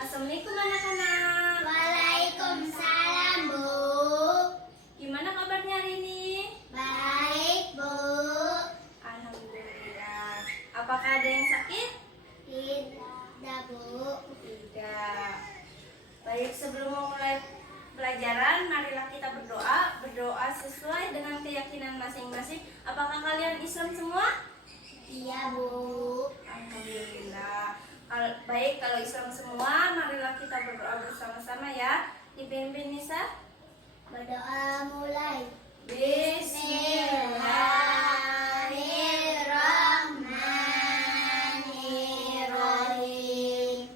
Assalamualaikum anak-anak. Waalaikumsalam, Bu. Gimana kabarnya hari ini? Baik, Bu. Alhamdulillah. Apakah ada yang sakit? Tidak, Bu. Tidak. Baik, sebelum memulai pelajaran, marilah kita berdoa. Berdoa sesuai dengan keyakinan masing-masing. Apakah kalian Islam semua? Iya, Bu. Alhamdulillah. Baik, kalau Islam semua, marilah kita berdoa bersama-sama ya. Dipimpin Nisa. Berdoa mulai. Bismillahirrahmanirrahim.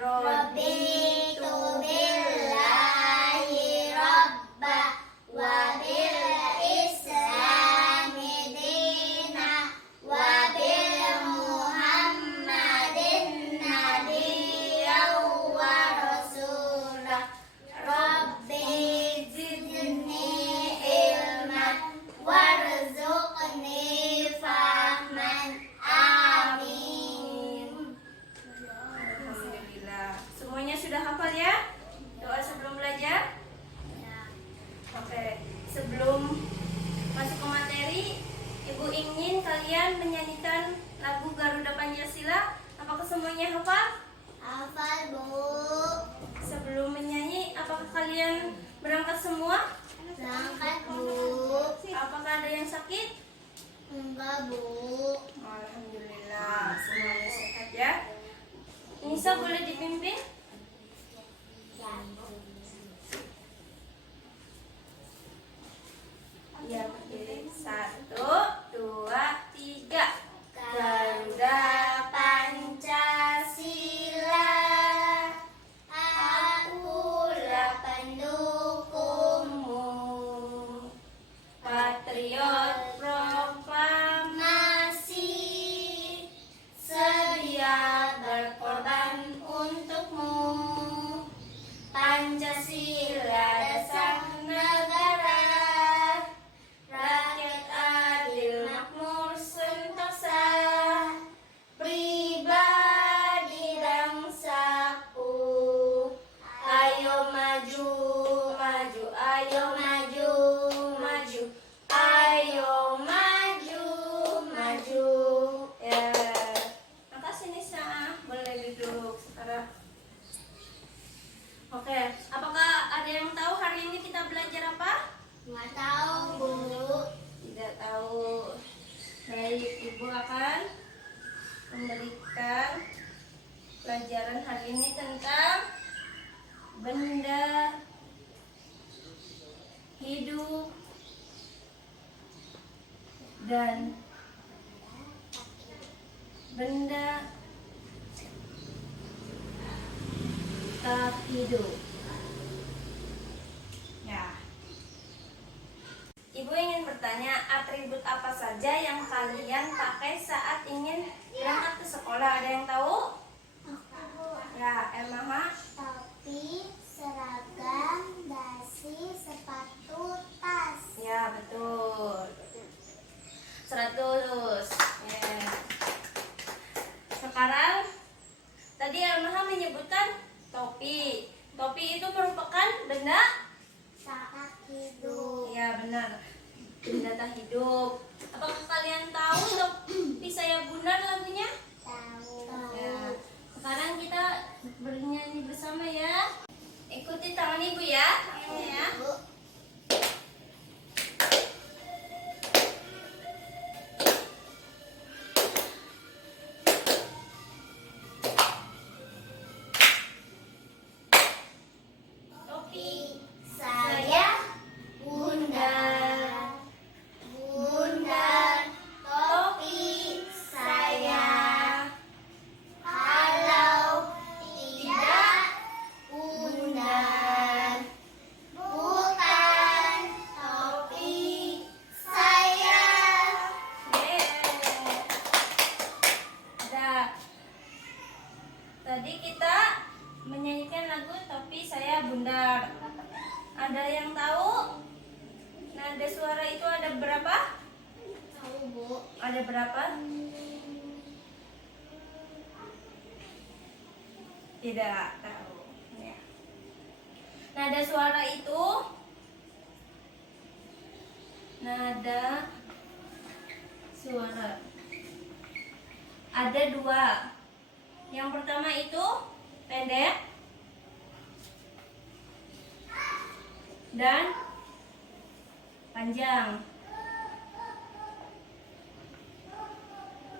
Raditu billahi rabba wa bil islami dina wa bil muhammadin nabiyyan wa rasulah. Rabbi zidni ilman warzuqni fahman. Amin. Alhamdulillah. Semuanya sudah hafal ya? Doa sebelum belajar? Oke. Sebelum masuk ke materi, Ibu ingin kalian menyanyikan lagu Garuda Pancasila. Apakah semuanya hafal? Hafal, Bu. Sebelum menyanyi, apakah kalian berangkat semua? Berangkat, Bu. Apakah ada yang sakit? Enggak, Bu. Alhamdulillah, semuanya sehat ya. Nisa boleh dipimpin? Ya, berdiri. 1, 2, 3. Garuda Pancasila, Akulah pendukungmu, patriot proklamasi, sedia berkorban untukmu. Pancasila dasar negara, rakyat adil makmur sentosa, pribadi bangsaku. Ayo maju, maju, ayo maju, maju, ayo maju, maju. Ya, makasih Nisa. Boleh duduk sekarang. Oke, apakah ada yang tahu hari ini kita belajar apa? Nggak tahu, Bu. Tidak tahu. Baik, Ibu akan memberikan pelajaran hari ini tentang benda hidup dan benda tak hidup. Ya. Ibu ingin bertanya, atribut apa saja yang kalian pakai saat ingin berangkat ke sekolah? Ada yang tahu? Ya, Emma. Topi, seragam, dasi, sepatu, tas. Ya, betul. 100. Ya. Sekarang tadi Emma menyebutkan topi. Topi itu merupakan benda? Tak hidup. Ya, benar. Benda tak hidup. Apakah kalian tahu topi saya bundar lagunya? Tahu. Ya. Sekarang kita bernyanyi bersama ya. Ikuti tangan Ibu ya. Tangannya ya. Bu. Topi Saya bundar, bundar, topi saya. Kalau tidak bundar, bukan topi saya. Yeay. Dah. Tadi kita menyanyikan lagu Topi Saya Bundar. Ada yang tahu? Nada suara itu ada berapa? Tahu, Bu. Ada berapa? Tidak tahu. Ya. Nada suara itu nada suara ada dua. Yang pertama itu pendek dan panjang.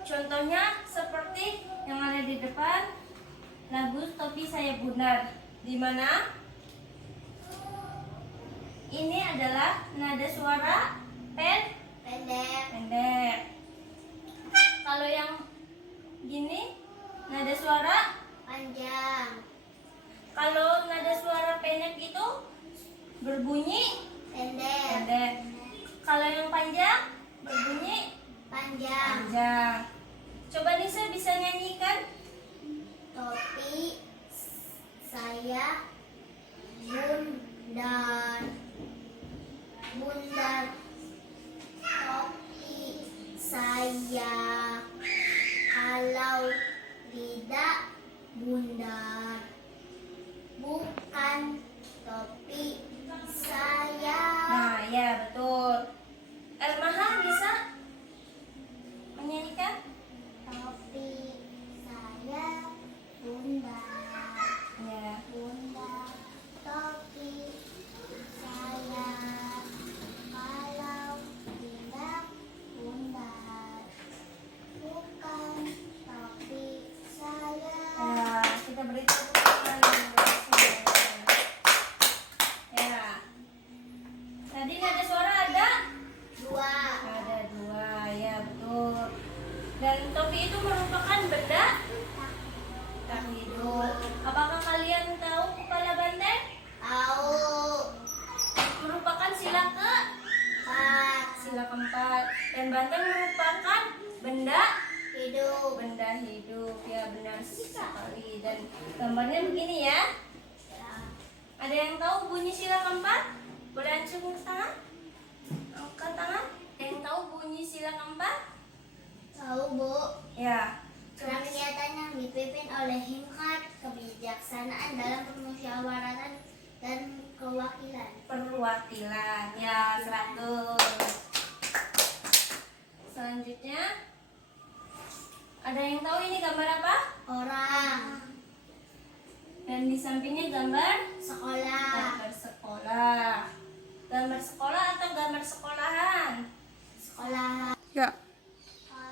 Contohnya seperti yang ada di depan lagu Topi Saya Bundar, di mana ini adalah nada suara Pendek. pendek. Kalau yang gini nada suara, Panjang. kalau nada suara pendek itu berbunyi Pendek. pendek. Kalau yang panjang berbunyi Panjang. panjang. Coba Nisa bisa nyanyikan. Topi saya bundar. Bundar. Topi saya kalau tidak bundar. Bukan topi saya. Nah, ya betul. Ermaha bisa menyanyikan? Topi saya bundar. Ya. Bundar topi saya kalau tidak bundar. Bukan topi saya. Ya, kita beri tepuk tangan. Ya. Tadi nada suara ada? Dua. Ada dua, ya betul. Dan topi itu merupakan benda tak hidup. Apakah kalian tahu kepala banteng? Tahu. Merupakan sila Empat. sila keempat. Dan banteng merupakan benda Hidup. hidup. Ya benar sekali. Dan gambarnya begini ya. Ada yang tahu bunyi sila keempat? Boleh acungkan tangan? Angkat tangan. Ada yang tahu bunyi sila keempat? Tahu, Bu. Ya. Kerakyatan yang dipimpin oleh hikmat, kebijaksanaan dalam permusyawaratan dan kewakilan. Perwakilan. Ya, 100. Selanjutnya ada yang tahu ini gambar apa? Orang. Dan di sampingnya gambar Sekolah. gambar sekolah. Gambar sekolah atau gambar sekolahan? Sekolah. Ya.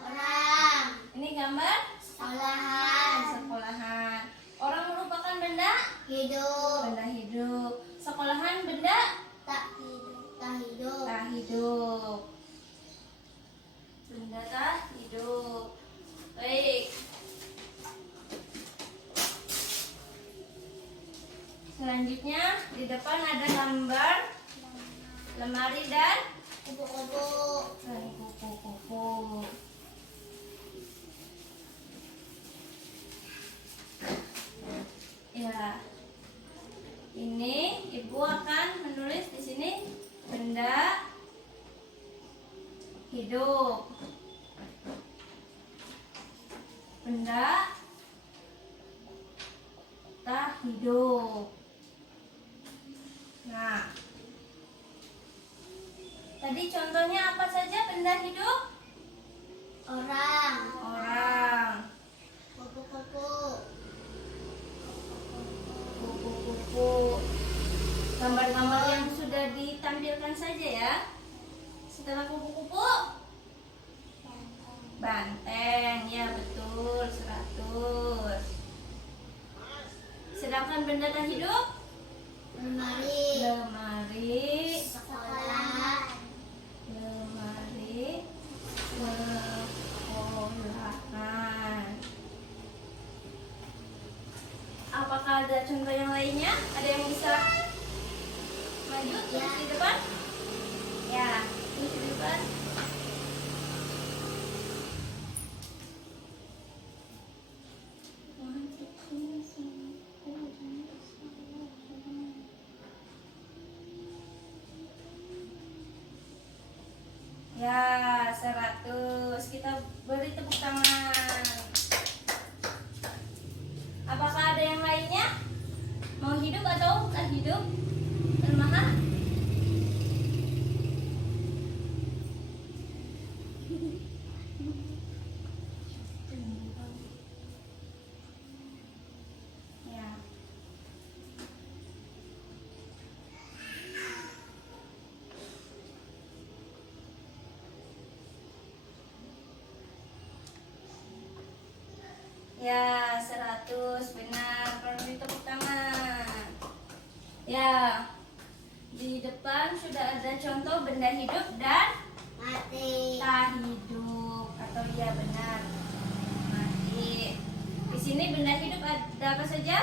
Orang. Ini gambar Sekolahan. sekolahan. Orang merupakan benda Hidup. hidup. Sekolahan benda Tak hidup. Tak hidup. tak hidup. Benda tak hidup. Baik. Selanjutnya di depan ada gambar lemari dan Kupu-kupu. kupu-kupu. Ya. Ini ibu akan menulis di sini benda hidup. Benda tak hidup. Nah, tadi contohnya apa saja benda hidup? Orang. Orang, Kupu-kupu. kupu-kupu. Gambar-gambar yang sudah ditampilkan saja ya. Setelah kupu-kupu, banteng. Ya betul, 100. Sedangkan benda tak hidup, Lemari. lemari, Sekolah. lemari, sekolahan. Apakah ada contoh yang lainnya? Ada yang bisa maju terus di depan? Ya, terus di depan. Ya, 100. Kita beri tepuk tangan. Apakah ada yang lain Di depan sudah ada contoh benda hidup dan Mati. tak hidup, atau iya benar, mati. Di sini benda hidup ada apa saja?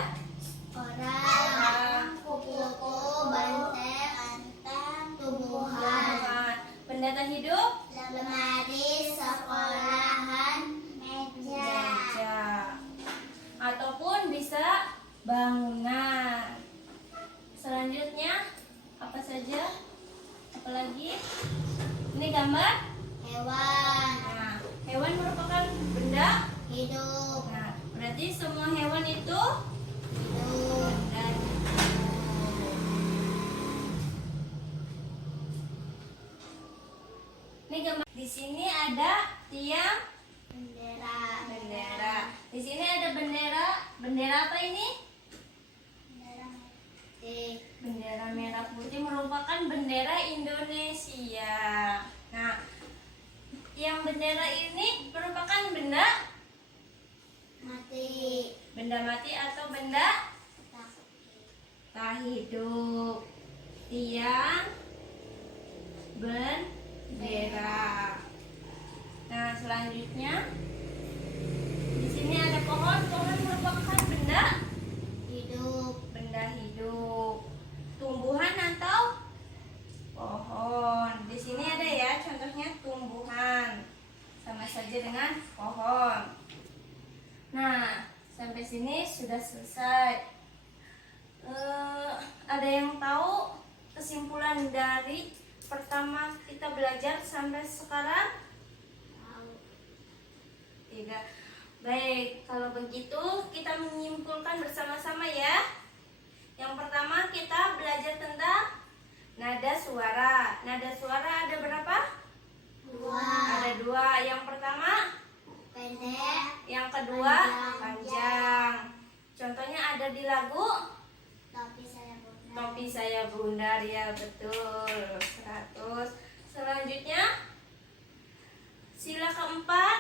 Orang. Kupu-kupu. Banteng. Tumbuhan. Benda tak hidup? Lemari. Sekolahan. Meja. Meja. Ataupun bisa bangunan. Selanjutnya apa saja? Apalagi? Ini gambar Hewan. Nah, hewan merupakan benda. Hidup. Nah, berarti semua hewan itu Hidup. benda hidup. Ini gambar. Di sini ada tiang Bendera. bendera. Di sini ada bendera. Bendera apa ini? Bendera putih. Bendera merah putih merupakan bendera Indonesia. Nah, yang bendera ini merupakan benda Mati. mati atau benda tak hidup. Tiang bendera. Nah, selanjutnya di sini ada pohon. Pohon merupakan benda Hidup. hidup. Tumbuhan atau pohon. Di sini ada ya contohnya tumbuhan. Sama saja dengan pohon. Nah, sampai sini sudah selesai. Ada yang tahu kesimpulan dari pertama kita belajar sampai sekarang? Tidak. Baik, kalau begitu kita menyimpulkan bersama-sama ya. Yang pertama kita belajar tentang nada suara. Nada suara ada berapa? Dua. Ada dua. Yang pertama, Pendek. yang kedua Panjang. panjang. Contohnya ada di lagu Topi saya bundar. Topi Saya Bundar, ya betul. 100. Selanjutnya sila keempat,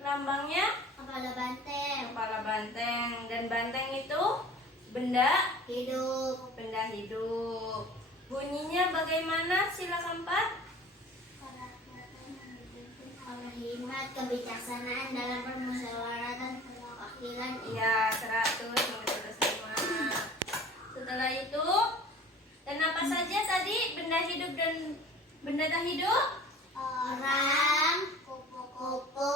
lambangnya Kepala banteng. kepala banteng, dan banteng itu benda Hidup. hidup. Bunyinya bagaimana sila keempat? Hikmat kebijaksanaan dalam permusyawaratan perwakilan. Iya, 100 sudah semua. Setelah itu, dan apa saja tadi benda hidup dan benda tak hidup? Orang. Kupu-kupu.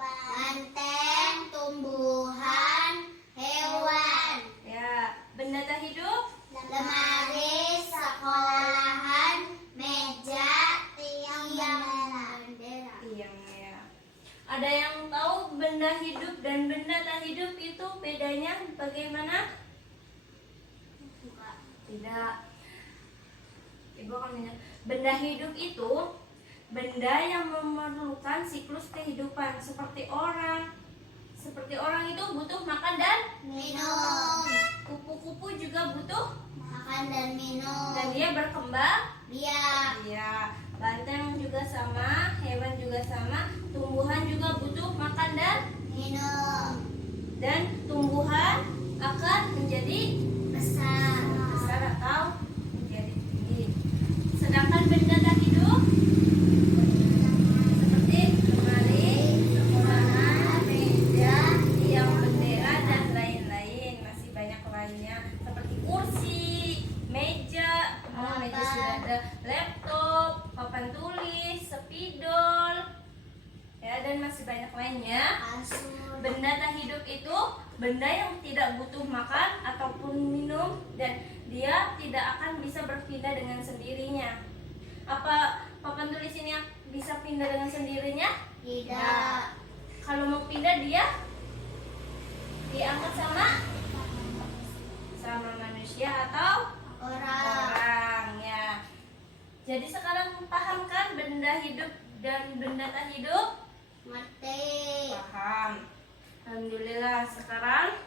Banteng. Tumbuhan. Hewan. Ya, benda tak hidup? Lemari. Sekolahan. Meja. Tiang. Bendera. Tiang, ya. Ada yang tahu benda hidup dan benda tak hidup itu bedanya bagaimana? Tidak. Ibu akan menjawab. Benda hidup itu benda yang memerlukan siklus kehidupan, seperti orang. Seperti orang itu butuh makan dan Minum. kupu-kupu juga butuh, Makan dan minum. dan dia berkembang. Biak. Iya, banteng juga sama, hewan juga sama, tumbuhan juga butuh makan dan Minum. tumbuhan akan menjadi Besar. besar atau menjadi tinggi. Sedangkan benda tak hidup seperti lemari, sekolahan, meja, tiang bendera, dan lain-lain. Masih banyak lainnya seperti kursi, meja, meja sudah ada, laptop, papan tulis, spidol, ya, dan masih banyak lainnya. Kasur. Benda tak hidup itu benda yang tidak butuh makan ataupun minum, dan dia tidak akan bisa berpindah dengan sendirinya. Apa papan tulis ini bisa pindah dengan sendirinya? Tidak. Kalau mau pindah dia diangkat sama manusia atau Orang. ya. Jadi sekarang paham kan benda hidup dan benda tak hidup? Mati. Paham. Alhamdulillah. Sekarang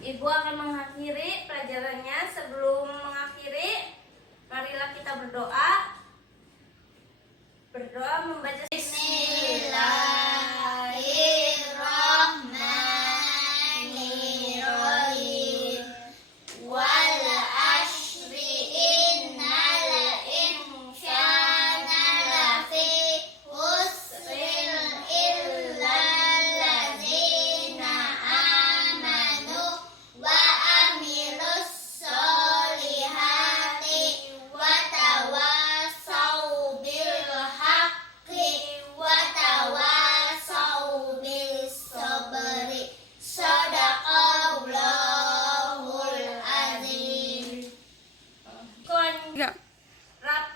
Ibu akan mengakhiri pelajarannya. Sebelum mengakhiri, marilah kita berdoa. Berdoa membaca Bismillahirrahmanirrahim. Wal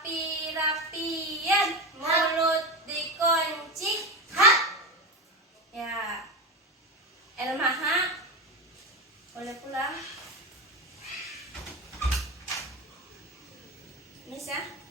rapi-rapian, mulut dikunci. Ya, Elmaha boleh pulang. Nisa.